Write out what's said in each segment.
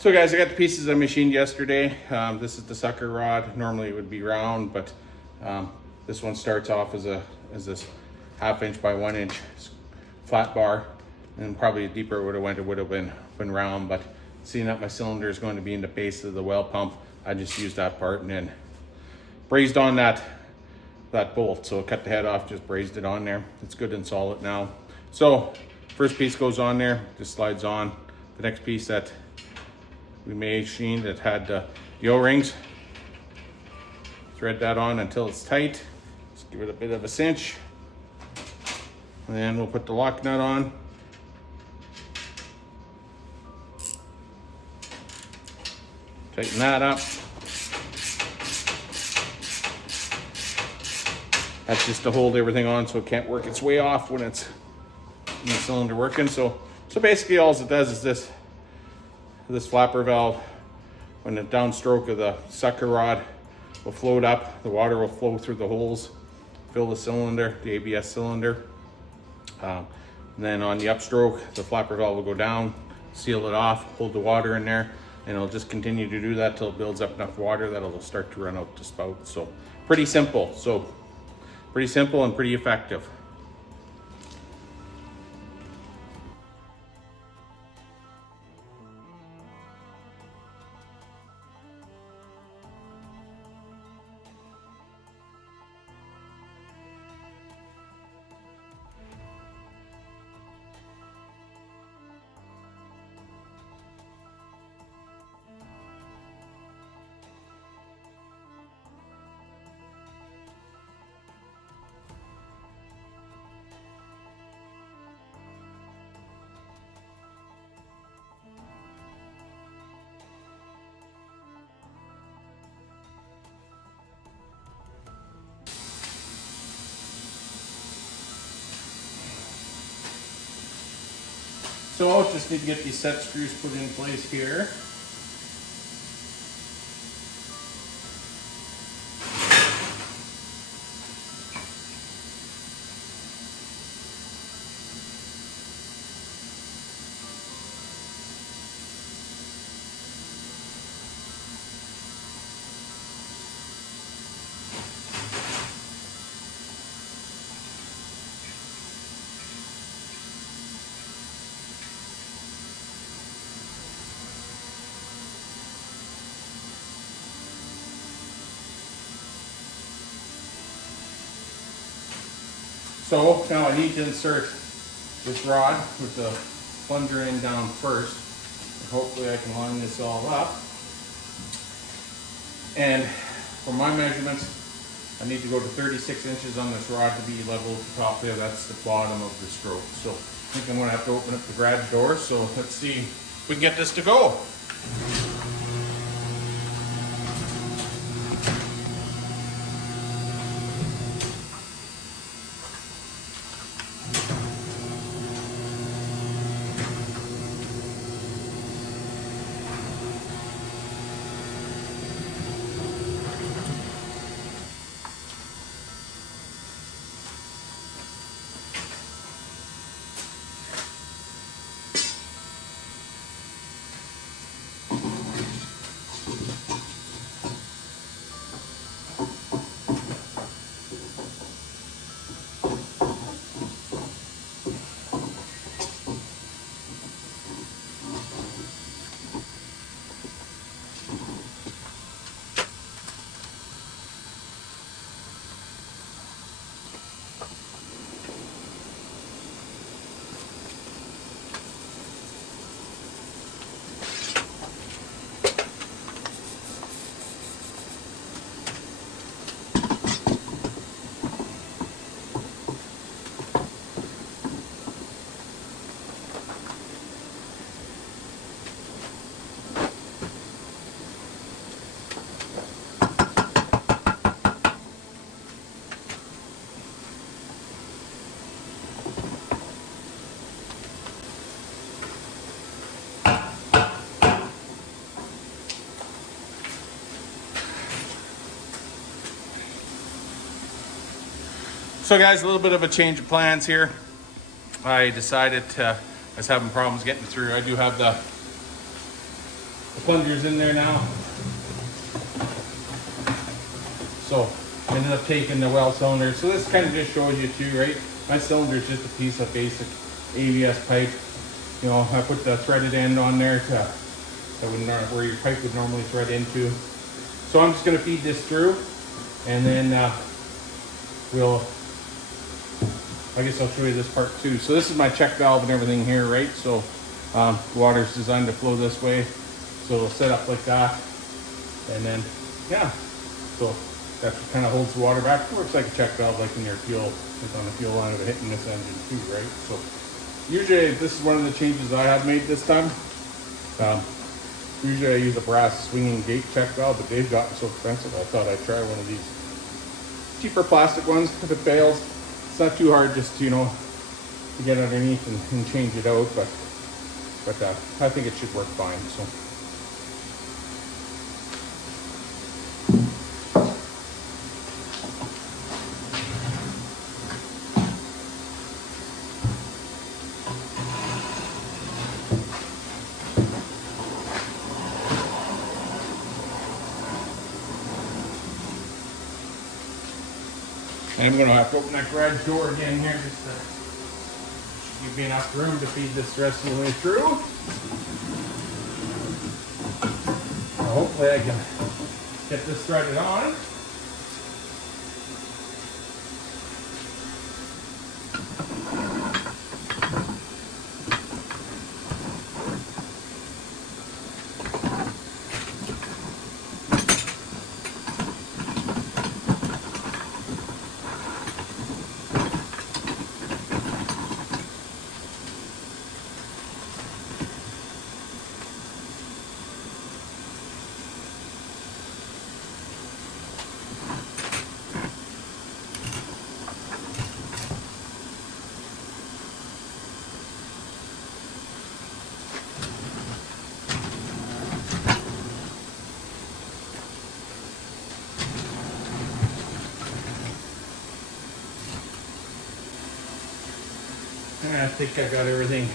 So guys, I got the pieces I machined yesterday. This is the sucker rod. Normally it would be round, but this one starts off as this 1/2 inch by 1 inch flat bar, and probably deeper it would have been round. But seeing that my cylinder is going to be in the base of the well pump, I just used that part and then brazed on that bolt. So I cut the head off, just brazed it on there. It's good and solid now. So first piece goes on there, just slides on. The next piece that we machined that had the O-rings, thread that on until it's tight. Just give it a bit of a cinch. And then we'll put the lock nut on. Tighten that up. That's just to hold everything on so it can't work its way off when it's in the cylinder working. So basically all it does is this flapper valve, when the downstroke of the sucker rod will float up, the water will flow through the holes, fill the cylinder, the ABS cylinder. And then on the upstroke, the flapper valve will go down, seal it off, hold the water in there, and it'll just continue to do that till it builds up enough water that it'll start to run out the spout. So pretty simple. Pretty simple and pretty effective. So I'll just need to get these set screws put in place here. So now I need to insert this rod with the plunger end down first. And hopefully I can line this all up. And for my measurements, I need to go to 36 inches on this rod to be level with the top there. That's the bottom of the stroke. So I think I'm going to have to open up the garage door. So let's see if we can get this to go. So guys, a little bit of a change of plans here. I decided I was having problems getting through. I do have the The plunger's in there now. So I ended up taking the well cylinder. So this kind of just shows you too, right? My cylinder is just a piece of basic ABS pipe. You know, I put the threaded end on there to where your pipe would normally thread into. So I'm just going to feed this through, and then I guess I'll show you this part too. So this is my check valve and everything here, right? So water's designed to flow this way, so it'll set up like that, and then yeah, so that kind of holds the water back. It works like a check valve, like in your fuel, like on the fuel line of hitting this engine too, right? So usually this is one of the changes I have made this time. Usually I use a brass swinging gate check valve, but they've gotten so expensive I thought I'd try one of these cheaper plastic ones. If it fails, it's not too hard just to, you know, to get underneath and change it out, but I think it should work fine. So I'm gonna have to open that garage door again here just to give me enough room to feed this rest of the way through. Now hopefully I can get this threaded on. I think I got everything.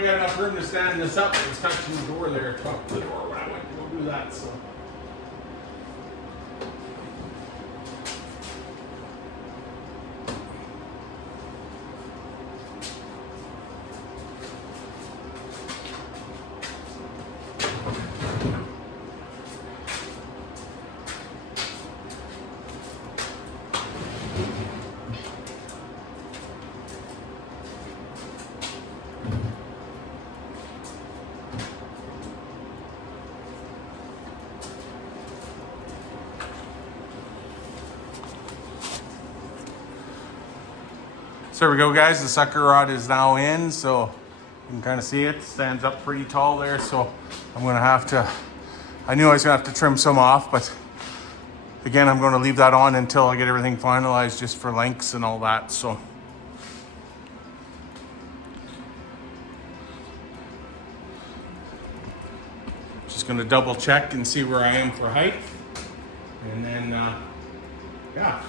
I got enough room to stand this up. It was touching the door there, top of the door when I went to go do that. So. So there we go, guys. The sucker rod is now in, so you can kind of see it stands up pretty tall there. So I'm gonna have to, I knew I was gonna have to trim some off, but again, I'm gonna leave that on until I get everything finalized, just for lengths and all that. So just gonna double check and see where I am for height, and then yeah.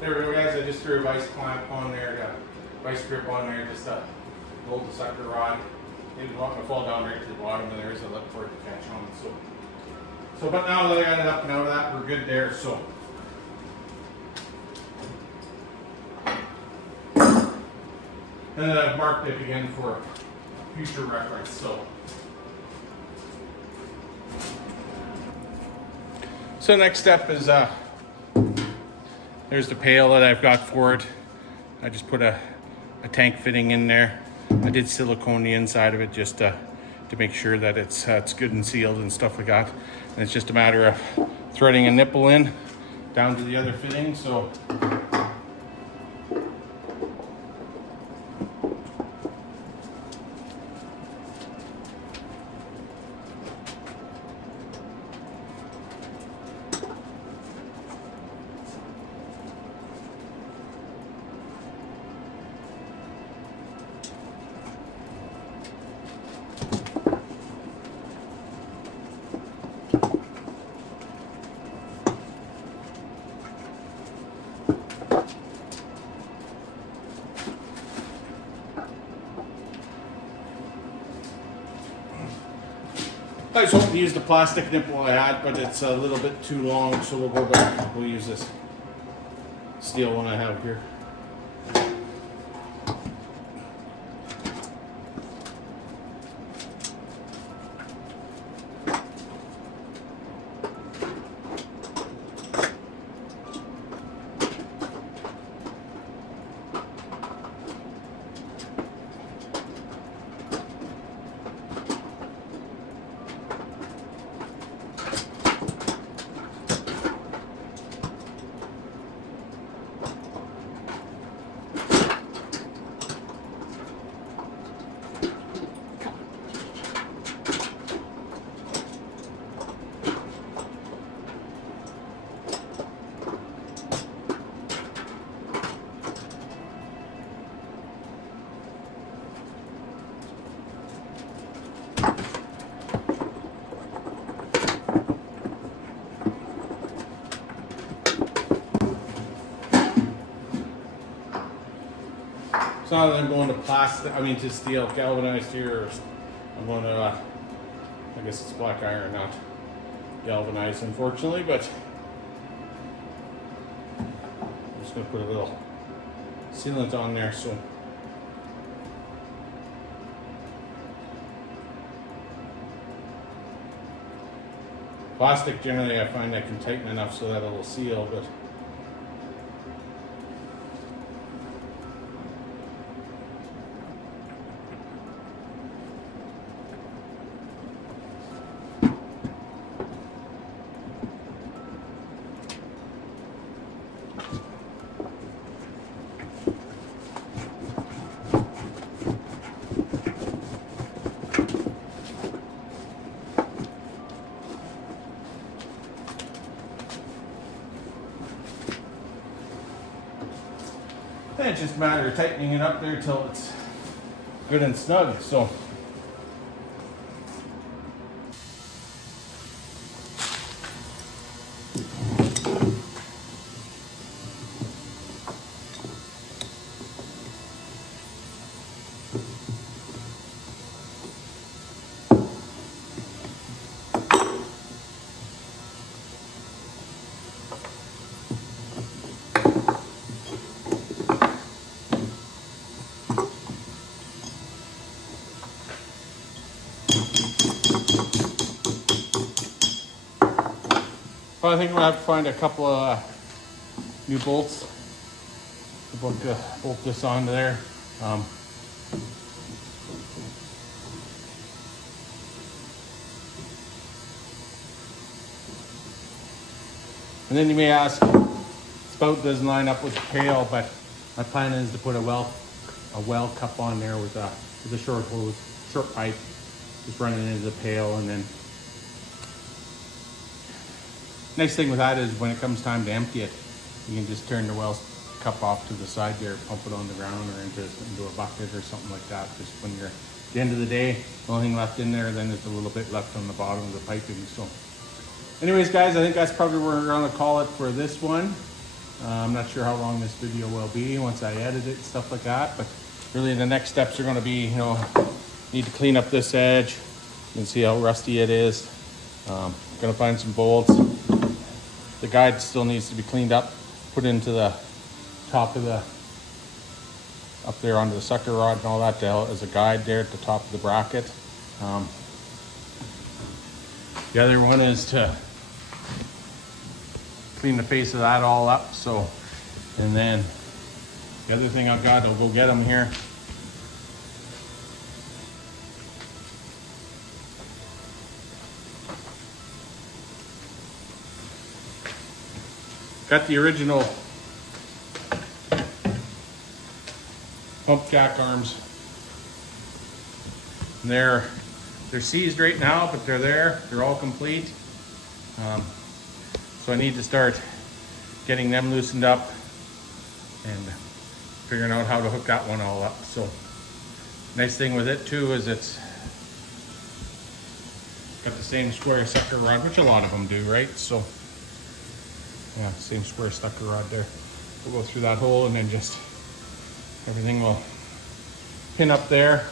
There we go, guys. I just threw a vice clamp on there, vice grip on there, just to hold the sucker rod. Didn't want to fall down right to the bottom, and there's a lip for it to catch on. But now that I got it up and out of that, we're good there. So. And then I've marked it again for future reference. So next step is there's the pail that I've got for it. I just put a tank fitting in there. I did silicone the inside of it just to make sure that it's good and sealed and stuff like that. And it's just a matter of threading a nipple in down to the other fitting. So. I was hoping to use the plastic nipple I had, but it's a little bit too long, so we'll go back. We'll use this steel one I have here. So now that I'm going to plastic, I mean to steel galvanized here, I'm going to, I guess it's black iron, not galvanized unfortunately, but I'm just going to put a little sealant on there. So plastic generally I find I can tighten enough so that it'll seal, but then it's just a matter of tightening it up there till it's good and snug. So I think we'll have to find a couple of new bolts to bolt this onto there. And then you may ask, spout doesn't line up with the pail, but my plan is to put a well cup on there with a short hose, short pipe, just running into the pail. And then nice thing with that is when it comes time to empty it, you can just turn the well cup off to the side there, pump it on the ground or into a bucket or something like that. Just when you're at the end of the day, the only thing left in there, then there's a little bit left on the bottom of the piping. So anyways, guys, I think that's probably where we're going to call it for this one. I'm not sure how long this video will be once I edit it and stuff like that, but really the next steps are going to be, need to clean up this edge. You can see how rusty it is. Going to find some bolts. The guide still needs to be cleaned up, put into the top of up there onto the sucker rod and all that as a guide there at the top of the bracket. The other one is to clean the face of that all up. So, and then the other thing I've got, I'll go get them here. Got the original pump jack arms. And they're seized right now, but they're there. They're all complete. So I need to start getting them loosened up and figuring out how to hook that one all up. So nice thing with it too is it's got the same square sucker rod, which a lot of them do, right? So yeah, same square sucker rod there. We'll go through that hole and then just everything will pin up there.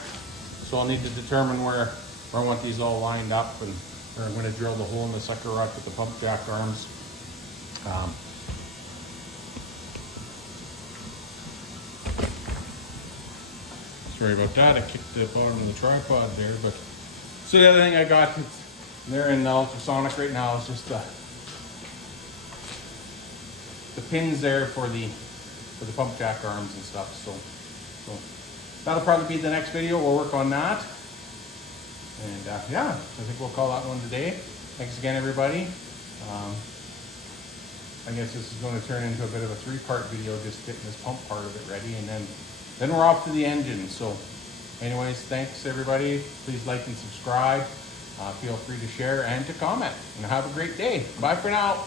So I'll need to determine where I want these all lined up, and where I'm going to drill the hole in the sucker rod with the pump jack arms. Sorry about that, I kicked the bottom of the tripod there. But so the other thing I got, they're in the ultrasonic right now, is just the pins there for the pump jack arms and stuff. So that'll probably be the next video. We'll work on that. And yeah, I think we'll call that one today. Thanks again, everybody. I guess this is going to turn into a bit of a 3-part video, just getting this pump part of it ready, and then we're off to the engine. So anyways, thanks everybody. Please like and subscribe. Feel free to share and to comment, and have a great day. Bye for now.